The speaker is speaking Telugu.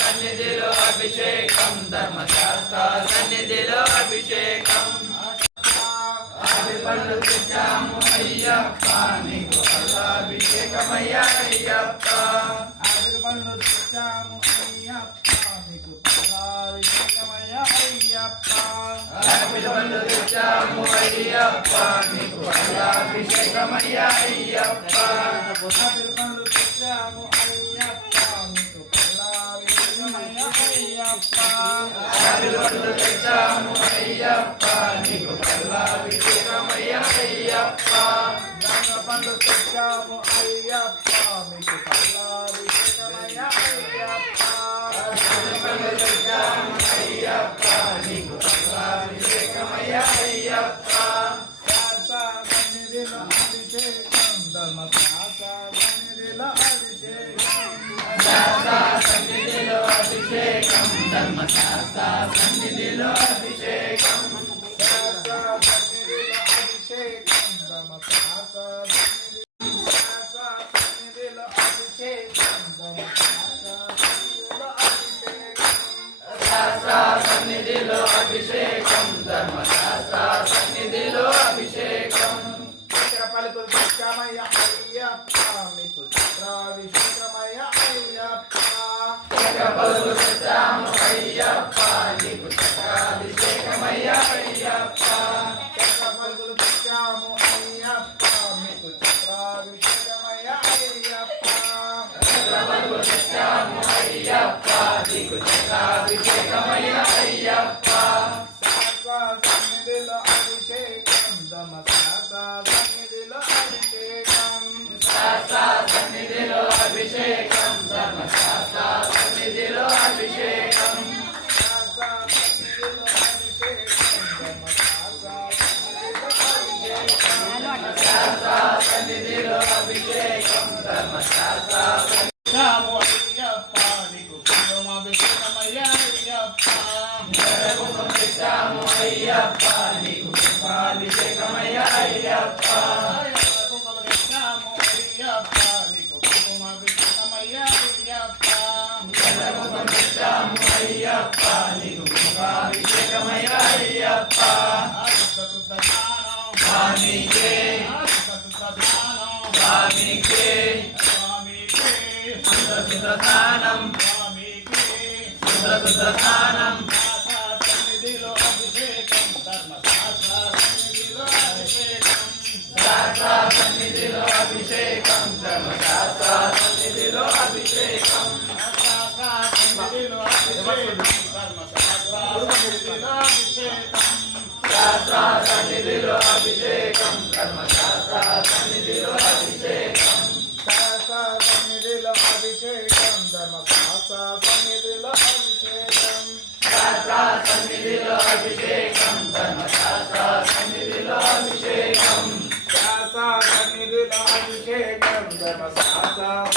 సన్నిధిలో అభిషేకం ధర్మశాస్త్ర సన్నిధిలో అభిషేకం పళ్ళు తెచ్చాము అయ్యప్ప నీకు అభిషేకమయ్యా అయ్యప్ప పళ్ళు తెచ్చాము అయ్యప్ప నీకు అభిషేకమయ్యా అయ్యప్ప పళ్ళు తెచ్చాము అయ్యప్ప నీకు అభిషేకమయ్యా అయ్యప్ప పళ్ళు తెచ్చాము అయ్యప్ప నీకు పళ్ళు తెచ్చాము అయ్యప్ప నీకు అభిషేకమయ్యా అయ్యప్ప పళ్ళు తెచ్చాము అయ్యప్ప మీకు అభిషేకమయ్యా అయ్యప్ప పళ్ళు తెచ్చాము అయ్యప్ప నీకు అభిషేకమయ్యా అయ్యప్ప సన్నిధిలో అభిషేకం ధర్మశాస్త్ర సన్నిధిలో అభిషేకం సన్నిధిలో అభిషేకం ధర్మశాస్త్ర సన్నిధిలో అభిషేకం సన్నిధిలో అభిషేకం ధర్మశాస్త్ర సన్నిధిలో అభిషేకం సన్నిధిలో అభిషేకం ధర్మశాస్త్ర సన్నిధిలో అభిషేకం పలుకులు తెచ్చామయ్య అయ్యప్ప మీకు చిత్రాభిషేకమయ్య అయ్యప్ప పలుకులు తెచ్చాము అయ్యప్ప నీకు అభిషేకమయ్యా అయ్యప్ప పలుకులు తెచ్చాము అయ్యప్ప మీకు చిత్రాభిషేకమయ్య అయ్యప్ప పలుకులు తెచ్చాము అయ్యప్ప నీకు అభిషేకమయ్యా అయ్యప్ప సన్నిధిలో అభిషేకం ధర్మశాస్త్ర సన్నిధిలో అభిషేకం సన్నిధిలో అభిషేకం ధర్మశాస్త్ర సన్నిధిలో అభిషేకం సన్నిధిలో అభిషేకం సన్నిధిలో అభిషేకం ధర్మశాస్త్ర అయ్యప్ప నీకు అభిషేకమయ్యా అయ్యప్ప తెచ్చాము అయ్యప్ప నీకు అభిషేకమయ్యా అయ్యప్ప తెచ్చాము అయ్యప్ప నీకు అభిషేకమయ్యా అయ్యప్ప తెచ్చాము అయ్యప్ప నీకు అభిషేకమయ్యా అయ్యప్ప స్వామికే స్వామికే సుదర్శనం సుదర్శనం సన్నిధిలో అభిషేకం ధర్మశాస్త్ర సన్నిధిలో అభిషేకం సన్నిధిలో అభిషేకం ధర్మశాస్త్ర సన్నిధిలో అభిషేకం సన్నిధిలో అభిషేకం ధర్మశాస్త్ర సన్నిధిలో అభిషేకం సన్నిధిలో అభిషేకం ధర్మశాస్త్ర సన్నిధిలో అభిషేకం సన్నిధిలో అభిషేకం ధర్మశాస్త్ర సన్నిధిలో అభిషేకం సన్నిధిలో అభిషేకం ధర్మశాస్త్ర సన్నిధిలో అభిషేకం సన్నిధిలో అభిషేకం ధర్మశాస్త్ర